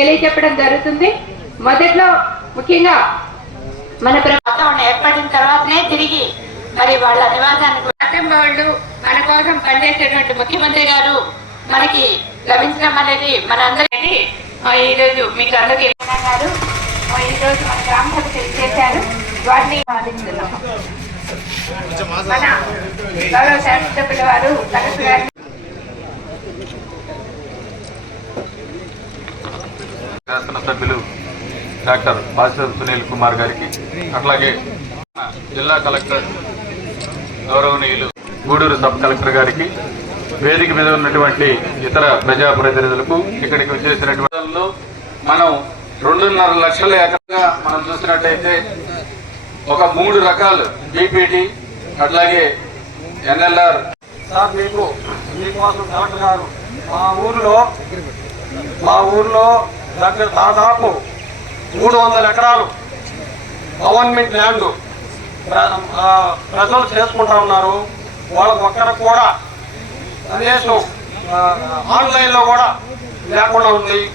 తెలియచెప్పడం జరుగుతుంది. మొదట్లో ముఖ్యంగా మన ప్రభుత్వం ఏర్పడిన తర్వాతనే తిరిగి మరి వాళ్ళ నివాసానికి రాష్ట్రం వాళ్ళు మన కోసం పనిచేసేటువంటి ముఖ్యమంత్రి గారు మనకి లభించడం అనేది మనందరికీ ఈరోజు మీకు అందరికీ గారు ఈరోజు మన గ్రామ సభ తెలియజేశారు. వాటిని ఆదిస్తున్నాం మన గౌరవ శాసనసభ్యుల వారు కలెక్టర్ గారు శాసనసభ్యులు డాక్టర్ బాసిరం సునీల్ కుమార్ గారికి అట్లాగే జిల్లా కలెక్టర్ గౌరవనీయులు గూడూరు సబ్ కలెక్టర్ గారికి వేదిక మీద ఉన్నటువంటి ఇతర ప్రజాప్రతినిధులకు ఇక్కడికి వచ్చేసినటువంటి మనం రెండున్నర లక్షల ఎకరంగా మనం చూసినట్టయితే ఒక మూడు రకాలు బీపీటీ అట్లాగే ఎన్ఎల్ఆర్. సార్ మీకు మీకోసం డాక్టర్ గారు మా ఊర్లో మా ఊర్లో దగ్గర దాదాపు మూడు వందల ఎకరాలు గవర్నమెంట్ ల్యాండ్ ప్ర- ప్రజలు చేసుకుంటా ఉన్నారు. వాళ్ళకు ఒక్కరికి కూడా కనీసం ఆన్లైన్లో కూడా లేకుండా ఉంది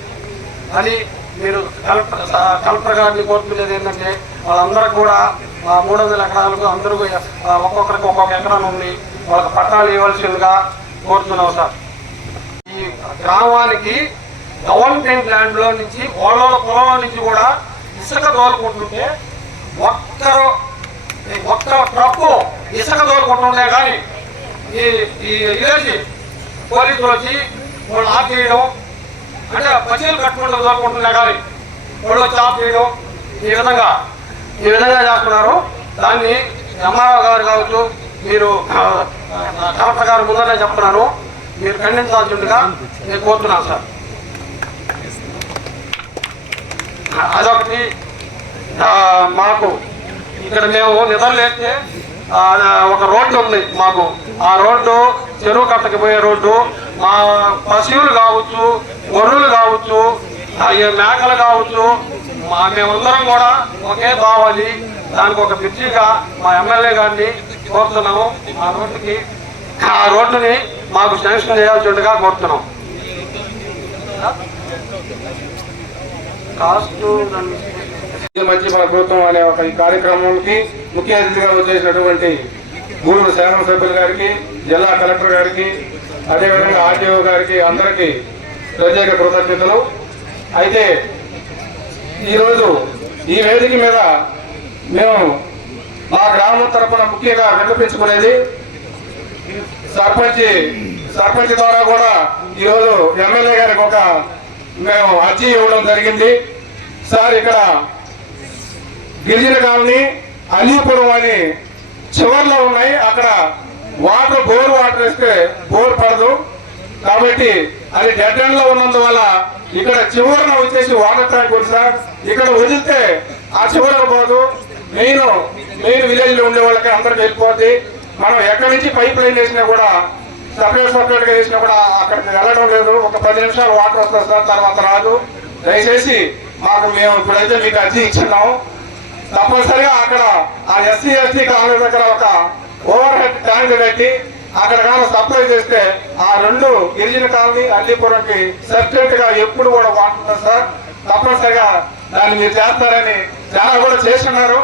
అని మీరు కలెక్టర్ కలెక్టర్ గారిని కోరుకునేది ఏంటంటే వాళ్ళందరూ కూడా మూడు వందల ఎకరాలకు అందరూ ఒక్కొక్కరికి ఒక్కొక్క ఎకరం ఉంది. వాళ్ళకి పట్టాలు ఇవ్వాల్సిందిగా కోరుతున్నాం సార్. ఈ గ్రామానికి గవర్నమెంట్ ల్యాండ్లో నుంచి వాళ్ళ పొలంలో నుంచి కూడా ఇసుక తోలుకుంటుంటే ఒక్కరు ఈ ఒక్క ట్రక్కు ఇసుక తోలుకుంటుండే కానీ ఈ ఈ విలేజ్ పోలీసులు వచ్చి వాళ్ళు ఆఫ్ చేయడం అంటే పచ్చీలు కట్టుకుంటూ తోలుకుంటుండే కానీ వాళ్ళు వచ్చి ఆఫ్ చేయడం ఈ విధంగా ఈ విధంగా చేస్తున్నారు. దాన్ని ఎంఆర్ఓ గారు కావచ్చు మీరు కలెక్టర్ గారు ముందరే చెప్తున్నాను. మీరు ఖండించాల్సిందిగా నేను కోరుతున్నాను సార్. అదొకటి. మాకు ఇక్కడ మేము నిద్రలేస్తే ఒక రోడ్డు ఉంది మాకు. ఆ రోడ్డు చెరువు కట్టకపోయే రోడ్డు. మా పశువులు కావచ్చు గొర్రెలు కావచ్చు మేకలు కావచ్చు మా మేమందరం కూడా ఒకే బావాలి దానికి ఒక పిచ్చిగా మా ఎమ్మెల్యే గారిని కోరుతున్నాము. ఆ రోడ్డుకి ఆ రోడ్డుని మాకు శాంక్షన్ చేయాల్సిందిగా కోరుతున్నాం. కాస్ట్ మంచి మన ప్రభుత్వం అనే ఒక ఈ కార్యక్రమానికి ముఖ్య అతిథిగా వచ్చేసినటువంటి గూడూరు శాసనసభ్యుల గారికి జిల్లా కలెక్టర్ గారికి అదేవిధంగా ఆర్టీఓ గారికి అందరికీ ప్రత్యేక కృతజ్ఞతలు. అయితే ఈరోజు ఈ వేదిక మీద మేము మా గ్రామం తరఫున ముఖ్యంగా విన్నపించుకునేది సర్పంచ్ సర్పంచ్ ద్వారా కూడా ఈరోజు ఎమ్మెల్యే గారికి ఒక మేము అర్జీ ఇవ్వడం జరిగింది. సార్ ఇక్కడ గిరిజన కాలనీ అలీపురం అని చివర్లో ఉన్నాయి. అక్కడ వాటర్ బోర్ వాటర్ వేస్తే బోర్ పడదు. కాబట్టి అది డెడ్ ఎండ్లో ఉన్నందువల్ల ఇక్కడ చివరన వచ్చేసి వాటర్ ట్యాంక్ ఉంది సార్. ఇక్కడ వదిలితే ఆ చివరన పోదు. మెయిన్ మెయిన్ విలేజ్లో ఉండే వాళ్ళకి అందరికి వెళ్ళిపోద్ది. మనం ఎక్కడి నుంచి పైప్ లైన్ వేసినా కూడా సపరేట్ సపరేట్గా కూడా అక్కడికి వెళ్ళడం లేదు. ఒక పది నిమిషాలు వాటర్ వస్తుంది సార్ తర్వాత రాదు. దయచేసి మాకు మేము ఇప్పుడైతే మీకు అర్జీ ఇచ్చున్నాము. తప్పనిసరిగా అక్కడ ఆ ఎస్సీ ఎస్టీ కాలనీ దగ్గర ఒక ఓవర్ హెడ్ ట్యాంక్ పెట్టి అక్కడ కానీ సప్లై చేస్తే ఆ రెండు గిరిజన కాలనీ అల్లీపురంకి సెపరేట్గా ఎప్పుడు కూడా వాడుతున్నారు సార్. తప్పనిసరిగా దాన్ని మీరు చేస్తారని చాలా కూడా చేస్తున్నారు.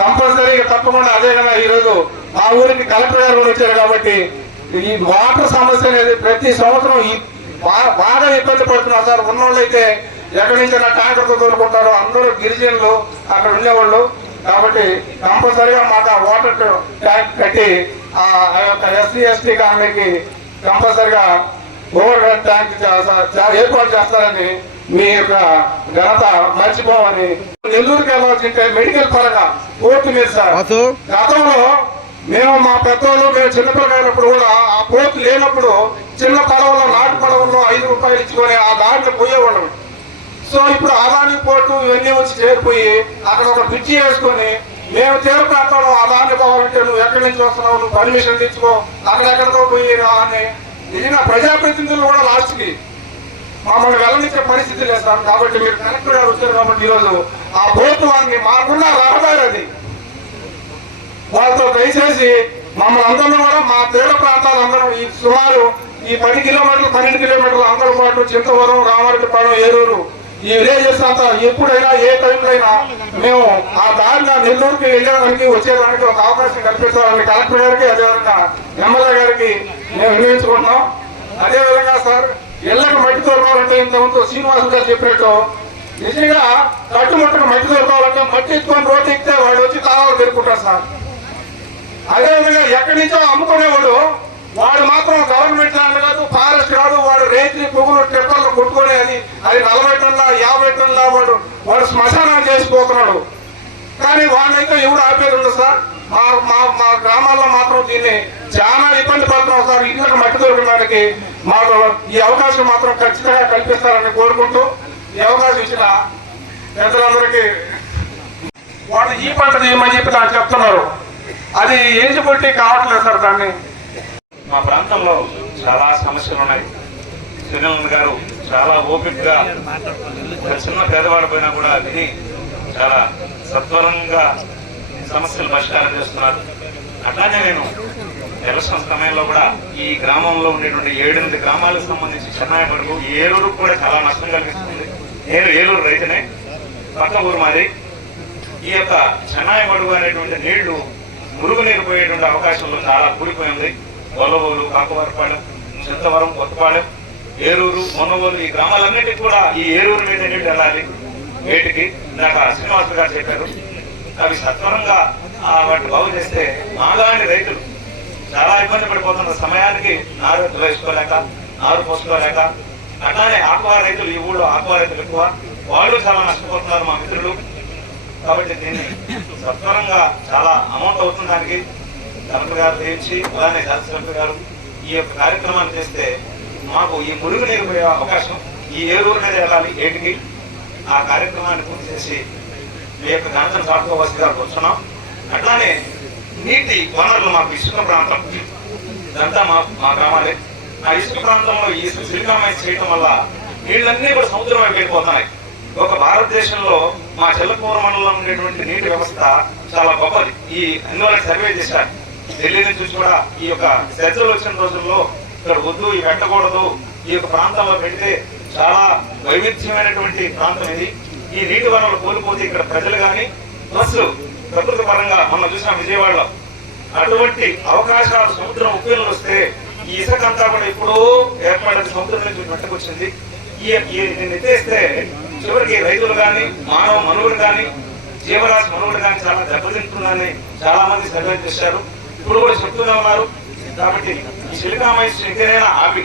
కంపల్సరీగా తప్పకుండా అదే విధంగా ఈ రోజు మా ఊరికి కలెక్టర్ గారు కూడా వచ్చారు కాబట్టి ఈ వాటర్ సమస్య అనేది ప్రతి సంవత్సరం ఈ బాగా ఇబ్బంది పడుతున్నారు సార్. ఉన్నోళ్ళు అయితే ఎక్కడి నుంచి ట్యాంకర్తో తోలుకుంటారో. అందరూ గిరిజనులు అక్కడ ఉండేవాళ్ళు. కాబట్టి కంపల్సరీగా మాకు ఆ వాటర్ ట్యాంక్ కట్టి ఆ యొక్క ఎస్సీ ఎస్టీ కాలనీకి కంపల్సరీగా ఓవర్ హెడ్ ట్యాంక్ ఏర్పాటు చేస్తారని మీ యొక్క ఘనత మర్చిపోవని నెల్లూరుకి వెళ్ళాల్సింటే మెడికల్ పరంగా కోర్టు మీద సార్. గతంలో మేము మా పెద్దోళ్ళు మేము చిన్నపిల్లలైనప్పుడు కూడా ఆ పోతు లేనప్పుడు చిన్న పడవలో నాటు పడవలో ఐదు రూపాయలు ఇచ్చుకొని ఆ దాంట్లో పోయేవాళ్ళం. సో ఇప్పుడు అదాని పోటు ఇవన్నీ వచ్చి చేరిపోయి అక్కడ ఒక పిచ్చి వేసుకొని మేము తీర ప్రాంతంలో అదాని పోవాలంటే నువ్వు ఎక్కడి నుంచి వస్తున్నావు నువ్వు పర్మిషన్ తెచ్చుకో అక్కడెక్కడికో పోయి అని నిజంగా ప్రజాప్రతినిధులు కూడా లాస్ట్కి మమ్మల్ని వెళ్ళనిచ్చే పరిస్థితి లేదు సార్. కాబట్టి మీరు కలెక్టర్ గారు వచ్చారు కాబట్టి ఈరోజు ఆ బోతు వారిని మాకున్న రహదారి అది. వాళ్ళతో దయచేసి మమ్మల్ని అందరం కూడా మా తీర ప్రాంతాలందరూ ఈ సుమారు ఈ పది కిలోమీటర్లు పన్నెండు కిలోమీటర్లు అంగళపాటు చింతవరం రామారెడ్డిపాలెం ఏలూరు ఈ విలేజెస్ అంతా ఎప్పుడైనా ఏ టైంలో అయినా మేము ఆ దారిన నెల్లూరుకి వెళ్ళడానికి వచ్చేదానికి ఒక అవకాశం కల్పించాలని కలెక్టర్ గారికి అదేవిధంగా ఎమ్మెల్యే గారికి మేము వినియోగించుకుంటున్నాం అదేవిధంగా సార్ ఇళ్ళకి మట్టి తోలుకోవాలంటే ఇంతకుముందు శ్రీనివాసు గారు చెప్పినట్టు నిజంగా కట్టుముట్టకు మట్టి తోలుకోవాలంటే మట్టి ఎత్తుకొని రోడ్డు ఎక్కితే వాడు వచ్చి కావాలి పెరుకుంటారు సార్. అదేవిధంగా ఎక్కడి నుంచో అమ్ముకునేవాడు వాడు మాత్రం గవర్నమెంట్ ల్యాండ్ కాదు ఫారెస్ట్ కాదు వాడు రేత్రి పొగులు ట్రిప్పర్లు కొట్టుకునే అది నలభై టన్నుల యాభై టన్నుల వాడు వాడు శ్మశానం చేసిపోతున్నాడు. కానీ వాళ్ళైతే ఎవడు ఆపేది ఉండదు సార్. మా మా మా గ్రామాల్లో మాత్రం దీన్ని చాలా ఇబ్బంది పడుతున్నాం సార్. ఇళ్ళకి మట్టి దొరకడానికి మాకు ఈ అవకాశం మాత్రం ఖచ్చితంగా కల్పిస్తారని కోరుకుంటూ ఈ అవకాశం ఇచ్చిన పెద్దలందరికీ వాళ్ళు ఈ పంట చేయమని చెప్పి నాకు చెప్తున్నారు. అది ఏజిబిలిటీ కావట్లేదు సార్ దాన్ని. మా ప్రాంతంలో చాలా సమస్యలు ఉన్నాయి. శ్రీనివాస్ గారు చాలా ఓపికగా చిన్న పేదవాడు కూడా విని చాలా సత్వరంగా సమస్యలు పరిష్కారం చేస్తున్నారు. అట్లానే నేను ఎలక్షన్ సమయంలో కూడా ఈ గ్రామంలో ఉండేటువంటి ఏడెనిమిది గ్రామాలకు సంబంధించి చెన్నై వరకు ఏలూరు కూడా చాలా నష్టం కలిగిస్తుంది. నేను ఏలూరు రైతునే. పక్క ఊరు మాది. ఈ యొక్క చెన్నై మడుగు అనేటువంటి నీళ్ళు మురుగునీరు పోయేటువంటి అవకాశంలో చాలా కూలిపోయింది. గొల్లవోలు కాకవారపాలెం చింతవరం కొత్తపాలెం ఏరూరు మొన్నవోలు ఈ గ్రామాలన్నిటికీ కూడా ఈ ఏరూరు మీద నీళ్ళు వెళ్ళాలి. వేటికి ఇందాక శ్రీనివాస్ గారు చెప్పారు. అవి సత్వరంగా ఆ వాటిని బాగు చేస్తే మాగాని రైతులు చాలా ఇబ్బంది పడిపోతున్న సమయానికి నారు వేసుకోలేక నారు పోసుకోలేక అట్లానే ఆకువ రైతులు ఈ ఊళ్ళో ఆకువ రైతులు ఎక్కువ. వాళ్ళు చాలా నష్టపోతున్నారు మా మిత్రులు. కాబట్టి దీన్ని సత్వరంగా చాలా అమౌంట్ అవుతుంది దానికి కలెక్టర్ గారు తెచ్చి అలానే జాతీయ కలెక్టర్ గారు ఈ యొక్క కార్యక్రమాన్ని చేస్తే మాకు ఈ మురుగు నీరు పోయే అవకాశం ఈ ఏలూరు మీద వెళ్ళాలి ఏటికి? ఆ కార్యక్రమాన్ని పూర్తి చేసి మీ యొక్క ఘనతను చాటుకోవాల్సిందిగా కూర్చున్నాం అట్లానే నీటి వనరులు మాకు ఇసుక ప్రాంతం. ఇదంతా మా మా గ్రామాలే. ఆ ఇసుక ప్రాంతంలో ఈ సిలికామైన్స్ చేయటం వల్ల నీళ్ళన్నీ కూడా సముద్రం వైపు వెళ్ళిపోతున్నాయి. ఒక భారతదేశంలో మా చెల్లకూర మండలంలో ఉండేటువంటి నీటి వ్యవస్థ చాలా గొప్పది ఈ అందువల్ల సర్వే చేశారు ఢిల్లీ నుంచి కూడా ఈ యొక్క చర్చలు వచ్చిన రోజుల్లో ఇక్కడ వద్దు ఇవి పెట్టకూడదు ఈ యొక్క ప్రాంతంలో పెడితే చాలా వైవిధ్యమైనటువంటి ప్రాంతం ఇది ఈ నీటి వనరులు కోల్పోతే ఇక్కడ ప్రజలు కానీ ప్లస్ ప్రకృతి పరంగా మనం చూసిన విజయవాడలో అటువంటి అవకాశాలు సముద్రం ఉప్పేలు వస్తే ఈ ఇసుకంతా కూడా ఎప్పుడో ఏర్పడేది సముద్రం నుంచి పట్టుకొచ్చింది ఈ ఈ దీన్ని ఎత్తేస్తే చివరికి రైతులు కానీ మానవ మనుగడు కానీ జీవరాశి మనుగడు కానీ చాలా దెబ్బతింటుందని చాలా మంది సర్వే చేశారు. ఇప్పుడు కూడా చెప్తూనే ఉన్నారు. కాబట్టి ఈ సిలికామైన్స్ ఎక్కడైనా ఆపి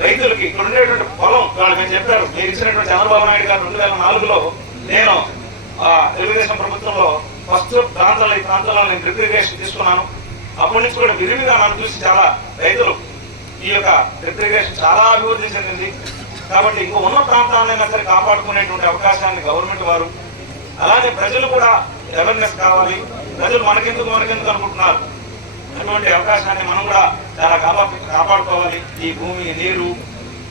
రైతులకి ఇక్కడ ఉండేటువంటి పొలం వాళ్ళు మేము చెప్పారు మీరు ఇచ్చినటువంటి చంద్రబాబు నాయుడు గారు రెండు వేల నాలుగులో నేను ఆ, తెలుగుదేశం ప్రభుత్వంలో ఫస్ట్ ప్రాంతాల ఈ ప్రాంతాల్లో నేను రిగ్రిగేషన్ తీసుకున్నాను. అప్పటి నుంచి కూడా విరివిగా నన్ను చూసి చాలా రైతులు ఈ యొక్క రిగ్రిగేషన్ చాలా అభివృద్ధి చెందింది. కాబట్టి ఇంకో ఉన్న ప్రాంతాలైనా సరే కాపాడుకునేటువంటి అవకాశాన్ని గవర్నమెంట్ వారు. అలానే ప్రజలు కూడా అవేర్నెస్ కావాలి. ప్రజలు మనకెందుకు మనకెందుకు అనుకుంటున్నారు? అటువంటి అవకాశాన్ని మనం కూడా చాలా కాపా కాపాడుకోవాలి. ఈ భూమి నీరు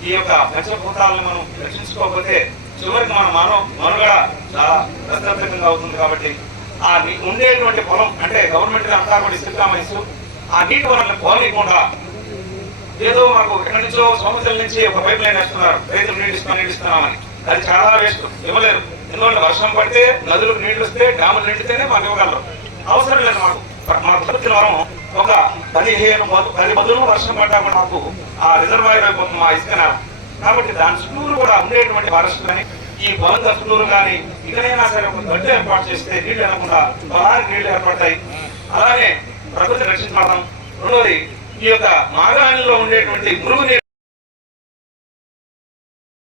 ఈ యొక్క పంచభూతాలను మనం రక్షించుకోకపోతే చివరికి మన మానవ మనుగడ చాలా రసరతకంగా అవుతుంది కాబట్టి ఆ నీ- ఉండేటువంటి పొలం అంటే గవర్నమెంట్ అంతా కూడా ఇసుకామైస్ ఆ నీటి వనరులను పోనీయకుండా ఏదో మాకు ఎక్కడి నుంచో సముద్రం నుంచి ఒక పైప్ లైన్ వేస్తున్నారు. రైతులు నీళ్ళు ఇస్తాం నీళ్ళు ఇస్తున్నామని అది చాలా వేస్ట్. ఇవ్వలేరు. ఎందుకంటే వర్షం పడితే నదులకు నీళ్ళు వస్తే డ్యాములు నిండితేనే మాకు ఇవ్వగలరు. అవసరం లేదు మాకు. మా ఉత్పత్తి వరం ఒక పదిహేను పది బదులు వర్షం పడ్డా కూడా మాకు ఆ రిజర్వాయర్ అయిపోతుంది మా ఇసుక కాబట్టి దాని చుట్టూరు కూడా ఉండేటువంటి ఫారెస్ట్ కానీ ఈ భవన్ చుట్టూరు కానీ ఇకనైనా సరే ఒక గడ్డ ఏర్పాటు చేస్తే నీళ్ళు వెళ్ళకుండా పొలానికి నీళ్ళు ఏర్పడతాయి. అలానే ప్రకృతి రక్షించడం. రెండోది ఈ యొక్క మాగాణిలో ఉండేటువంటి మురుగు నీరు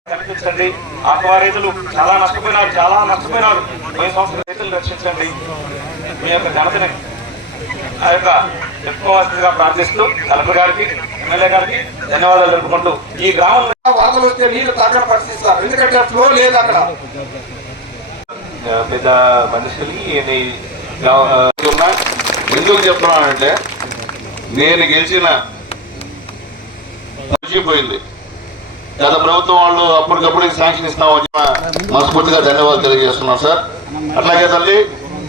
కనిపించండి. ఆక్వా రైతులు చాలా నష్టపోయినారు చాలా నష్టపోయినారు. పోయిన సంవత్సరం రైతులు రక్షించండి. మీ యొక్క ఘనతని ఆ యొక్క చెప్పుకోవాల్సిందిగా ప్రార్థిస్తూ కలెక్టర్ గారికి ఎమ్మెల్యే గారికి ధన్యవాదాలు తెలుపుకుంటూ ఈ గ్రామంలో వరదలు వస్తే నీళ్ళు తగ్గని పరిస్థితి సార్ ఎందుకంటే ఫ్లో లేదు అక్కడ. పెద్ద గా- ఉన్నా ఎందుకు చెప్తున్నానంటే నేను గెలిచిన మర్చిపోయింది గత ప్రభుత్వం వాళ్ళు అప్పటికప్పుడు శాంక్షన్ ఇస్తామని మనస్ఫూర్తిగా ధన్యవాదాలు తెలియజేస్తున్నాం సార్. అట్లాగే తల్లి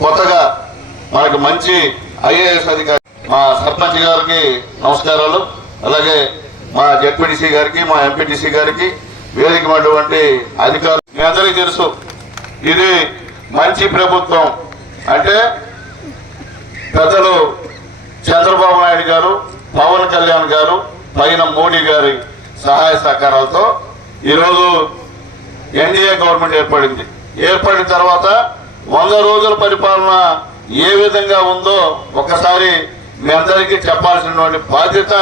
కొత్తగా మనకు మంచి ఐఏఎస్ అధికారి మా సర్పంచ్ గారికి నమస్కారాలు. అలాగే మా జడ్పీటీసీ గారికి మా ఎంపీటీసీ గారికి వేదికమైనటువంటి అధికారులు మీ అందరికీ తెలుసు ఇది మంచి ప్రభుత్వం. అంటే పెద్దలు చంద్రబాబు నాయుడు గారు పవన్ కళ్యాణ్ గారు పైన మోడీ గారి సహాయ సహకారాలతో ఈరోజు ఎన్డీఏ గవర్నమెంట్ ఏర్పడింది. ఏర్పడిన తర్వాత వంద రోజుల పరిపాలన ఏ విధంగా ఉందో ఒకసారి మీ అందరికీ చెప్పాల్సినటువంటి బాధ్యత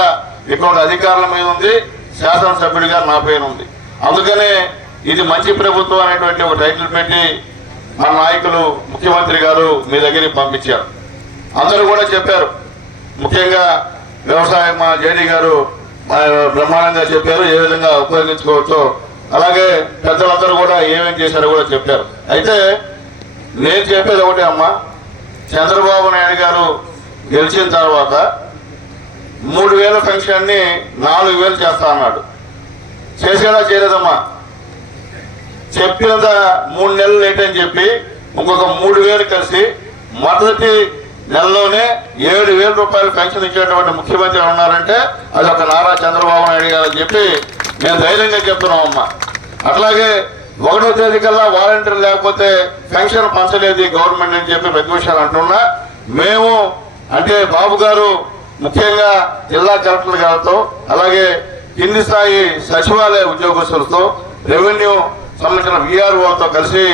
ఇక్కడ అధికారుల మీద ఉంది శాసనసభ్యుడిగా నా పేరు ఉంది. అందుకనే ఇది మంచి ప్రభుత్వం అనేటువంటి ఒక టైటిల్ పెట్టి మన నాయకులు ముఖ్యమంత్రి గారు మీ దగ్గరికి పంపించారు. అందరూ కూడా చెప్పారు ముఖ్యంగా వ్యవసాయం మా జేడీ గారు బ్రహ్మాండంగా చెప్పారు ఏ విధంగా ఉపయోగించుకోవచ్చో. అలాగే పెద్దలందరూ కూడా ఏమేం చేశారో కూడా చెప్పారు. అయితే నేను చెప్పేది ఒకటే అమ్మా చంద్రబాబు నాయుడు గారు గెలిచిన తర్వాత మూడు వేల పెన్షన్ని నాలుగు వేలు చేస్తా అన్నాడు. చేసేలా చేయలేదమ్మా. చెప్పినంత మూడు నెలలు లేట్ అని చెప్పి ఇంకొక మూడు వేలు కలిసి మొదటి నెలలోనే ఏడు వేల రూపాయలు పెన్షన్ ఇచ్చేటువంటి ముఖ్యమంత్రి ఉన్నారంటే అది ఒక నారా చంద్రబాబు నాయుడు గారు అని చెప్పి మేము ధైర్యంగా చెప్తున్నాం అట్లాగే ఒకటో తేదీ కల్లా వాలంటీర్ లేకపోతే పెన్షన్ పంచలేదు గవర్నమెంట్ అని చెప్పి ప్రతిపక్షాలు అంటున్నా. మేము అంటే బాబు గారు ముఖ్యంగా జిల్లా కలెక్టర్ గారితో అలాగే కింది స్థాయి సచివాలయ ఉద్యోగస్తులతో రెవెన్యూ సంబంధించిన విఆర్ఓతో కలిసి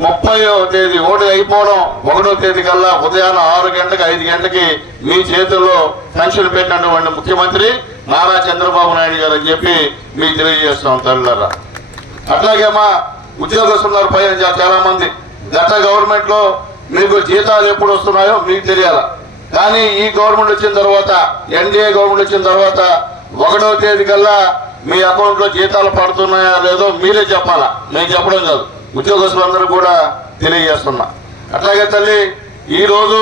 ముప్పయో తేదీ ఓటు అయిపోవడం ఒకటో తేదీ కల్లా ఉదయాన్నే ఆరు గంటలకు ఐదు గంటలకి మీ చేతుల్లో పెన్షన్ పెట్టినటువంటి ముఖ్యమంత్రి నారా చంద్రబాబు నాయుడు గారు అని చెప్పి మీకు తెలియజేస్తాం తల్లిలారా అట్లాగే మా ఉద్యోగస్తున్నారు పైన చాలా మంది గత గవర్నమెంట్లో మీకు జీతాలు ఎప్పుడు వస్తున్నాయో మీకు తెలియాలా. కానీ ఈ గవర్నమెంట్ వచ్చిన తర్వాత ఎన్డీఏ గవర్నమెంట్ వచ్చిన తర్వాత ఒకటో తేదీ కల్లా మీ అకౌంట్లో జీతాలు పడుతున్నాయా లేదో మీరే చెప్పాలా? నేను చెప్పడం కాదు. ఉద్యోగస్తులందరూ కూడా తెలియజేస్తున్నా. అట్లాగే తల్లి ఈరోజు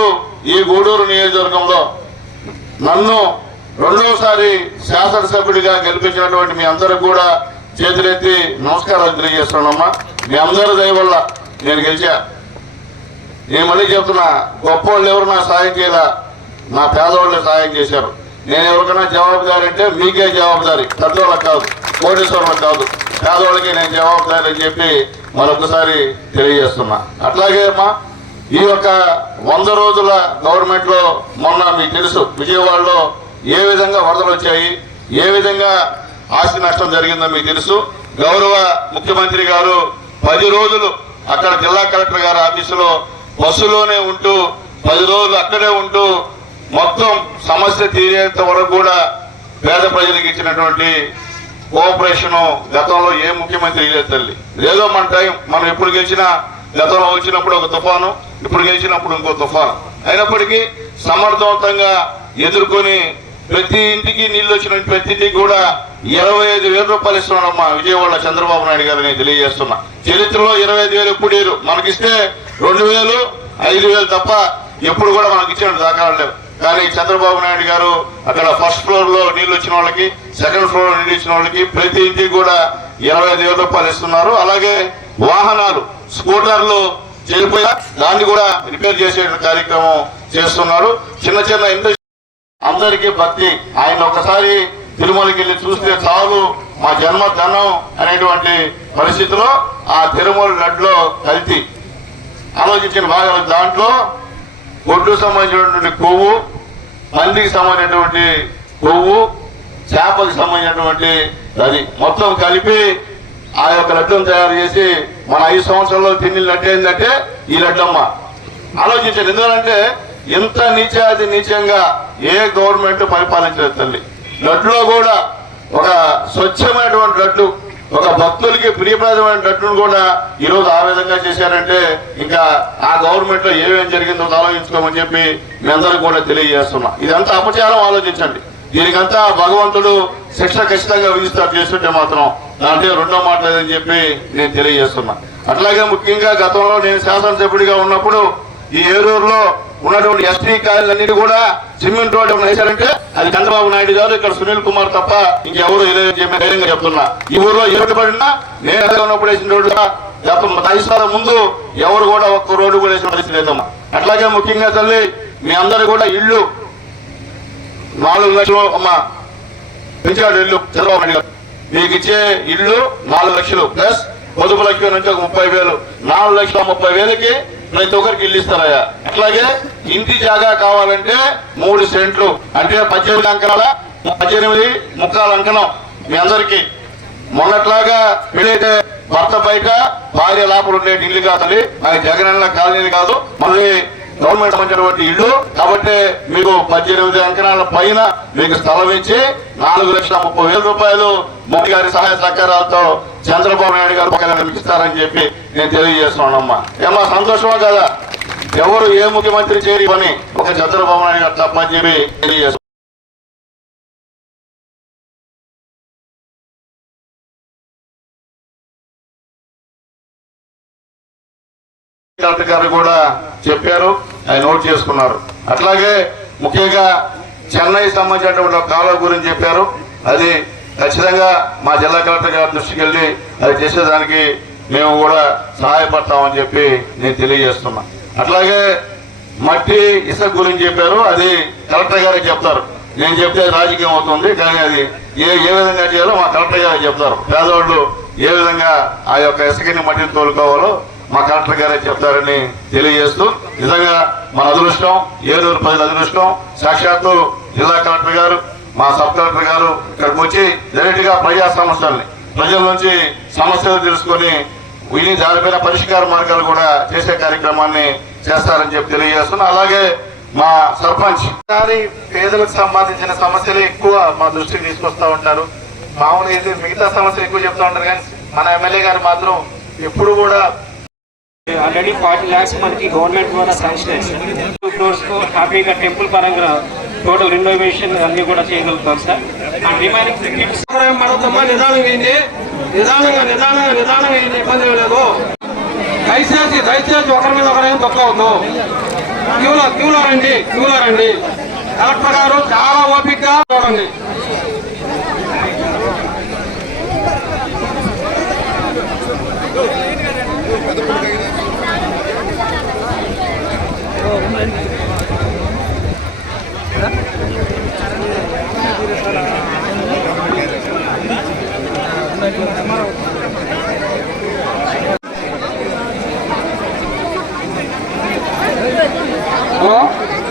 ఈ గూడూరు నియోజకవర్గంలో నన్ను రెండోసారి శాసనసభ్యుడిగా గెలిపించినటువంటి మీ అందరూ కూడా చేతులెత్తి నమస్కారాలు తెలియజేస్తున్నామ్మా మీ అందరి దయ వల్ల నేను గెలిచా. నేను మళ్ళీ చెప్తున్నా గొప్పవాళ్ళు ఎవరు నాకు సాయం చేయలే నా పేదవాళ్ళే సాయం చేశారు. నేను ఎవరికైనా జవాబుదారి అంటే మీకే జవాబుదారి. పెద్దవాళ్ళకి కాదు కోటేశ్వరులకు కాదు. పేదవాళ్ళకి నేను జవాబుదారి అని చెప్పి మరొకసారి తెలియజేస్తున్నా. అట్లాగే అమ్మా ఈ యొక్క వంద రోజుల గవర్నమెంట్లో మొన్న మీకు తెలుసు విజయవాడలో ఏ విధంగా వరదలు వచ్చాయి ఏ విధంగా ఆస్తి నష్టం జరిగిందో మీకు తెలుసు. గౌరవ ముఖ్యమంత్రి గారు పది రోజులు అక్కడ జిల్లా కలెక్టర్ గారి ఆఫీసులో బస్సులోనే ఉంటూ పది రోజులు అక్కడే ఉంటూ మొత్తం సమస్య తీరేంత వరకు కూడా పేద ప్రజలకు ఇచ్చినటువంటి కోఆపరేషన్ గతంలో ఏ ముఖ్యమంత్రి లేదు తల్లి. లేదో మన టైం. మనం ఎప్పుడు గెలిచినా గతంలో వచ్చినప్పుడు ఒక తుఫాను ఇప్పుడు గెలిచినప్పుడు ఇంకో తుఫాను. అయినప్పటికీ సమర్థవంతంగా ఎదుర్కొని ప్రతి ఇంటికి నీళ్ళు వచ్చిన ప్రతి ఇంటికి కూడా ఇరవై ఐదు వేల రూపాయలు ఇస్తున్నాడమ్మా విజయవాడ చంద్రబాబు నాయుడు గారు నేను తెలియజేస్తున్నా. చరిత్రలో ఇరవై ఐదు వేలు ఎప్పుడు లేరు మనకిస్తే రెండు వేలు ఐదు వేలు తప్ప ఎప్పుడు కూడా మనకి ఇచ్చిన దాఖలాలు లేవు. కానీ చంద్రబాబు నాయుడు గారు అక్కడ ఫస్ట్ ఫ్లోర్లో నీళ్ళు వచ్చిన వాళ్ళకి సెకండ్ ఫ్లోర్లో నీళ్ళు ఇచ్చిన వాళ్ళకి ప్రతి ఇంటికి కూడా ఇరవై ఐదు వేల రూపాయలు ఇస్తున్నారు. అలాగే వాహనాలు స్కూటర్లు చెడిపోయా దాన్ని కూడా రిపేర్ చేసే కార్యక్రమం చేస్తున్నారు. చిన్న చిన్న ఇండస్ట్రీ అందరికీ భక్తి. ఆయన ఒకసారి తిరుమలకి వెళ్ళి చూస్తే చాలు మా జన్మ ధనం అనేటువంటి పరిస్థితిలో ఆ తిరుమల లడ్లో కలిసి ఆలోచించిన బాగా దాంట్లో ఒడ్డు సంబంధించినటువంటి కొవ్వు పందికి సంబంధించినటువంటి కొవ్వు చేపకి సంబంధించినటువంటి అది మొత్తం కలిపి ఆ యొక్క లడ్డం తయారు చేసి మన ఐదు సంవత్సరాల్లో తిని లడ్డు ఏంటంటే ఈ లడ్డమ్మ. ఆలోచించండి ఎందుకంటే ఇంత నీచాది నీచంగా ఏ గవర్నమెంట్ పరిపాలించలేదు తల్లి. లడ్డులో కూడా ఒక స్వచ్ఛమైనటువంటి లడ్డు ఒక భక్తులకి ప్రియప్రదమైనట్టు లడ్డును కూడా ఈరోజు ఆ విధంగా చేశారంటే ఇంకా ఆ గవర్నమెంట్లో ఏమేం జరిగిందో ఆలోచించుకోమని చెప్పి మీ అందరికి కూడా తెలియజేస్తున్నా. ఇదంతా అపచారం ఆలోచించండి. దీనికంతా భగవంతుడు శిక్ష ఖచ్చితంగా విధిస్తారు చేస్తుంటే మాత్రం. దాంట్లో రెండో మాట లేదని చెప్పి నేను తెలియజేస్తున్నా. అట్లాగే ముఖ్యంగా గతంలో నేను శాసనసభ్యుడిగా ఉన్నప్పుడు ఈ ఏలూరులో ఉన్నటువంటి ఎస్టీ కాలనీలన్నిటి కూడా సిమెంట్ రోడ్ ఏమైనా వేశారంటే అది చంద్రబాబు నాయుడు గారు ఇక్కడ సునీల్ కుమార్ తప్ప ఇంకెవరు చెప్పి ధైర్యంగా చెప్తున్నా. ఈ ఊర్లో ఏడు పడినా నేను ఉన్నప్పుడు వేసిన రోడ్డు గత ముందు ఎవరు కూడా ఒక్క రోడ్డు కూడా వేసిన పరిస్థితి లేదమ్మా. అట్లాగే ముఖ్యంగా తల్లి మీ అందరు కూడా ఇల్లు నాలుగు లక్షలు అమ్మా. పెంచాడు ఇల్లు చంద్రబాబు నాయుడు గారు. మీకు ఇచ్చే ఇల్లు నాలుగు లక్షలు. ప్లస్ పొదుపు లక్ష్యం నుంచి ఒక ముప్పై వేలు. నాలుగు లక్షల ముప్పై వేలకి ప్రతి ఒక్కరికి ఇల్లు ఇస్తారయ్యా. అట్లాగే ఇంటి జాగా కావాలంటే మూడు సెంట్లు అంటే పద్దెనిమిది అంకణాల పద్దెనిమిది ముక్కాల అంకణం మీ అందరికీ. మొన్నట్లాగా పెళ్ళైతే భర్త బయట భార్య లోపల ఉండే ఇల్లు కాదని అది జగనన్న కాలనీ కాదు. మళ్ళీ గవర్నమెంట్ సంబంధించినటువంటి ఇల్లు. కాబట్టి మీకు పద్దెనిమిది అంకణాల పైన మీకు స్థలం ఇచ్చి నాలుగు లక్షల ముప్పై వేల రూపాయలు మోడీ గారి సహాయ సహకారాలతో చంద్రబాబు నాయుడు గారు పక్కన ఇస్తారని చెప్పి నేను తెలియజేస్తున్నానమ్మా. ఏమా సంతోషమా కదా? ఎవరు ఏ ముఖ్యమంత్రి చేయని పని? ఒక చంద్రబాబు నాయుడు గారు తప్పని చెప్పి తెలియజేస్తున్నాను. కలెక్టర్ గారు కూడా చెప్పారు. ఆయన నోట్ చేసుకున్నారు. అట్లాగే ముఖ్యంగా చెన్నై సంబంధించినటువంటి కాలువ గురించి చెప్పారు. అది ఖచ్చితంగా మా జిల్లా కలెక్టర్ గారి దృష్టికి వెళ్ళి అది చేసేదానికి మేము కూడా సహాయపడతామని చెప్పి నేను తెలియజేస్తున్నా. అట్లాగే మట్టి ఇసుక గురించి చెప్పారు. అది కలెక్టర్ గారే చెప్తారు. నేను చెప్తే అది రాజకీయం అవుతుంది కానీ అది ఏ ఏ విధంగా చేయాలో మా కలెక్టర్ గారు చెప్తారు. పేదవాళ్ళు ఏ విధంగా ఆ యొక్క ఇసుకని మట్టిని తోలుకోవాలో మా కలెక్టర్ గారే చెప్తారని తెలియజేస్తూ నిజంగా మన అదృష్టం ఏలూరు ప్రజల అదృష్టం సాక్షాత్తు జిల్లా కలెక్టర్ గారు మా సబ్ కలెక్టర్ గారు ఇక్కడికి వచ్చి డైరెక్ట్గా ప్రజా సమస్యల్ని ప్రజల నుంచి సమస్యలు తెలుసుకొని విని దానిపైన పరిష్కార మార్గాలు కూడా చేసే కార్యక్రమాన్ని చేస్తారని చెప్పి తెలియజేస్తున్నా. అలాగే మా సర్పంచ్ గారి పేదలకు సంబంధించిన సమస్యలు ఎక్కువ మా దృష్టికి తీసుకొస్తా ఉంటారు. మామూలుగా మిగతా సమస్యలు ఎక్కువ చెప్తా ఉంటారు కానీ మన ఎమ్మెల్యే గారు మాత్రం ఎప్పుడు కూడా ఆల్రెడీ ఫార్టీ ల్యాక్స్ మనకి గవర్నమెంట్ ద్వారా శాంక్షన్ అయ్యింది టూ క్రోర్స్ హ్యాపీగా టెంపుల్ పరంగా టోటల్ రెనోవేషన్ అన్ని కూడా చేయగలుగుతాం సార్ అండ్ రిమైనింగ్ టికెట్స్ నిదానం ఏంటి నిదానంగా నిదానంగా నిదానంగా ఏంటి ఇబ్బంది లేదు. దయచేసి దయచేసి ఒకరి మీద ఒకరేం తొక్కవద్దు. క్యూలో క్యూలో రండి క్యూలో రండి. కలెక్టర్ గారు చాలా ఓపికగా చూడండి. పెద్ద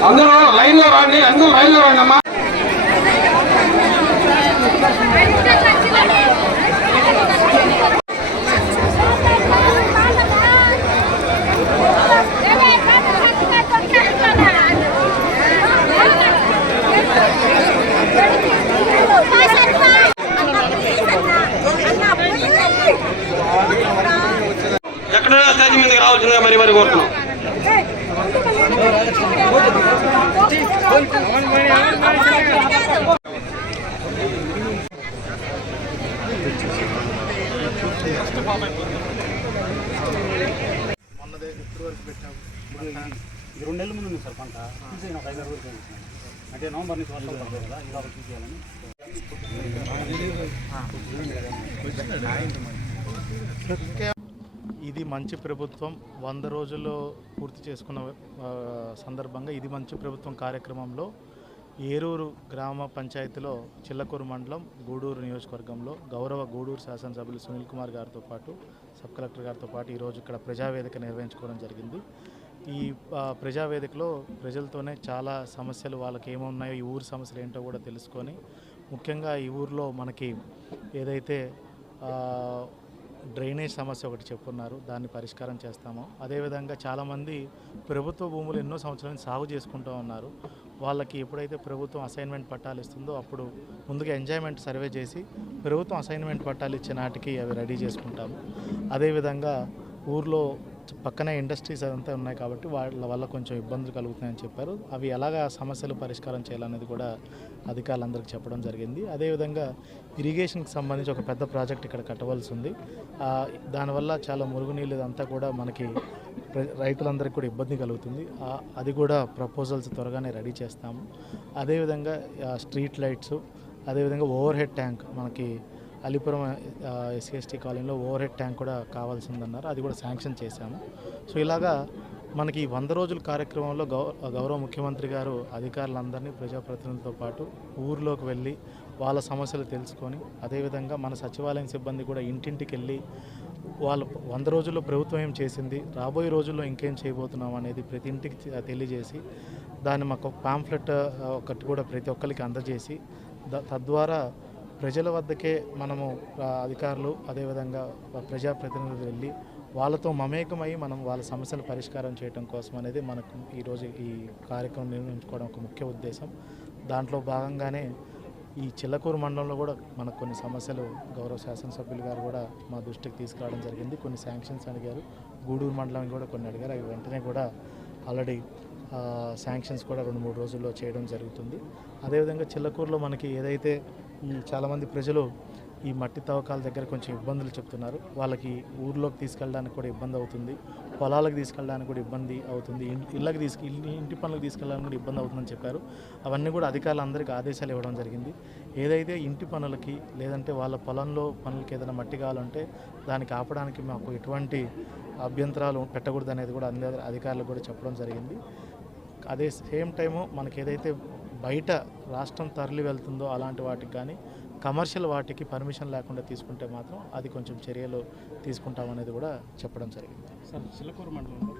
అందరూ లైన్లో రండి అందరూ లైన్లో రండి అమ్మా ఎక్కడైనా స్టేజ్ మీదకి రావాల్సిందిగా మరి మరి కోరుతున్నాం రెండు నెలల ముందు ఉంది సార్ పంట తీసేయన ఒక ఐదారు రోజులు అయింది సార్. నుంచి కదా ఇలా ఇది మంచి ప్రభుత్వం. వంద రోజుల్లో పూర్తి చేసుకున్న సందర్భంగా ఇది మంచి ప్రభుత్వం కార్యక్రమంలో ఏరూరు గ్రామ పంచాయతీలో చిల్లకూరు మండలం గూడూరు నియోజకవర్గంలో గౌరవ గూడూరు శాసనసభ్యులు సునీల్ కుమార్ గారితో పాటు సబ్ కలెక్టర్ గారితో పాటు ఈరోజు ఇక్కడ ప్రజావేదిక నిర్వహించుకోవడం జరిగింది. ఈ ప్రజావేదికలో ప్రజలతోనే చాలా సమస్యలు వాళ్ళకి ఏమున్నాయో ఈ ఊరు సమస్యలు ఏంటో కూడా తెలుసుకొని ముఖ్యంగా ఈ ఊరిలో మనకి ఏదైతే డ్రైనేజ్ సమస్య ఒకటి చెప్పున్నారు దాన్ని పరిష్కారం చేస్తాము. అదేవిధంగా చాలామంది ప్రభుత్వ భూములు ఎన్నో సంవత్సరాలు సాగు చేసుకుంటూ ఉన్నారు. వాళ్ళకి ఎప్పుడైతే ప్రభుత్వం అసైన్మెంట్ పట్టాలు ఇస్తుందో అప్పుడు ముందుగా ఎంజాయ్మెంట్ సర్వే చేసి ప్రభుత్వం అసైన్మెంట్ పట్టాలు ఇచ్చే నాటికి అవి రెడీ చేసుకుంటాము. అదేవిధంగా ఊర్లో పక్కనే ఇండస్ట్రీస్ అదంతా ఉన్నాయి కాబట్టి వాళ్ళ వల్ల కొంచెం ఇబ్బందులు కలుగుతున్నాయని చెప్పారు. అవి ఎలాగా సమస్యలు పరిష్కారం చేయాలనేది కూడా అధికారులందరికీ చెప్పడం జరిగింది. అదేవిధంగా ఇరిగేషన్కి సంబంధించి ఒక పెద్ద ప్రాజెక్ట్ ఇక్కడ కట్టవలసి ఉంది. దానివల్ల చాలా మురుగునీళ్ళు ఇదంతా కూడా మనకి రైతులందరికీ కూడా ఇబ్బంది కలుగుతుంది. అది కూడా ప్రపోజల్స్ త్వరగానే రెడీ చేస్తాము. అదేవిధంగా స్ట్రీట్ లైట్స్ అదేవిధంగా ఓవర్ హెడ్ ట్యాంక్ మనకి అలీపురం ఎస్సీఎస్టీ కాలనీలో ఓవర్ హెడ్ ట్యాంక్ కూడా కావాల్సి ఉందన్నారు అది కూడా శాంక్షన్ చేశాము. సో ఇలాగా మనకి ఈ వంద రోజుల కార్యక్రమంలో గౌరవ ముఖ్యమంత్రి గారు అధికారులందరినీ ప్రజాప్రతినిధులతో పాటు ఊర్లోకి వెళ్ళి వాళ్ళ సమస్యలు తెలుసుకొని అదేవిధంగా మన సచివాలయం సిబ్బంది కూడా ఇంటింటికి వెళ్ళి వాళ్ళు వంద రోజుల్లో ప్రభుత్వం ఏం చేసింది రాబోయే రోజుల్లో ఇంకేం చేయబోతున్నాం అనేది ప్రతి ఇంటికి తెలియజేసి దాన్ని మాకు పాంఫ్లెట్ ఒకటి కూడా ప్రతి ఒక్కరికి అందజేసి తద్వారా ప్రజల వద్దకే మనము అధికారులు అదేవిధంగా ప్రజాప్రతినిధులు వెళ్ళి వాళ్ళతో మమేకమై మనం వాళ్ళ సమస్యలు పరిష్కారం చేయడం కోసం అనేది మనకు ఈరోజు ఈ కార్యక్రమం నిర్వహించుకోవడం ఒక ముఖ్య ఉద్దేశం. దాంట్లో భాగంగానే ఈ చిల్లకూరు మండలంలో కూడా మనకు కొన్ని సమస్యలు గౌరవ శాసనసభ్యులు గారు కూడా మా దృష్టికి తీసుకురావడం జరిగింది. కొన్ని శాంక్షన్స్ అడిగారు. గూడూరు మండలం కూడా కొన్ని అడిగారు. అవి వెంటనే కూడా ఆల్రెడీ శాంక్షన్స్ కూడా రెండు మూడు రోజుల్లో చేయడం జరుగుతుంది. అదేవిధంగా చిల్లకూరులో మనకి ఏదైతే ఈ చాలామంది ప్రజలు ఈ మట్టి తవ్వకాల దగ్గర కొంచెం ఇబ్బందులు చెప్తున్నారు. వాళ్ళకి ఊర్లోకి తీసుకెళ్ళడానికి కూడా ఇబ్బంది అవుతుంది. పొలాలకు తీసుకెళ్ళడానికి కూడా ఇబ్బంది అవుతుంది. ఇళ్ళకి తీసుకు ఇంటి పనులకు తీసుకెళ్ళడానికి కూడా ఇబ్బంది అవుతుందని చెప్పారు. అవన్నీ కూడా అధికారులందరికీ ఆదేశాలు ఇవ్వడం జరిగింది. ఏదైతే ఇంటి పనులకి లేదంటే వాళ్ళ పొలంలో పనులకి ఏదైనా మట్టి కావాలంటే దానికి ఆపడానికి మాకు ఎటువంటి అభ్యంతరాలు పెట్టకూడదు అనేది కూడా అందరి అధికారులకు కూడా చెప్పడం జరిగింది. అదే సేమ్ టైము మనకి ఏదైతే బయట రాష్ట్రం తరలి వెళ్తుందో అలాంటి వాటికి కానీ కమర్షియల్ వాటికి పర్మిషన్ లేకుండా తీసుకుంటే మాత్రం అది కొంచెం చర్యలు తీసుకుంటామనేది కూడా చెప్పడం జరిగింది. సార్ చిలకూరు మండలంలో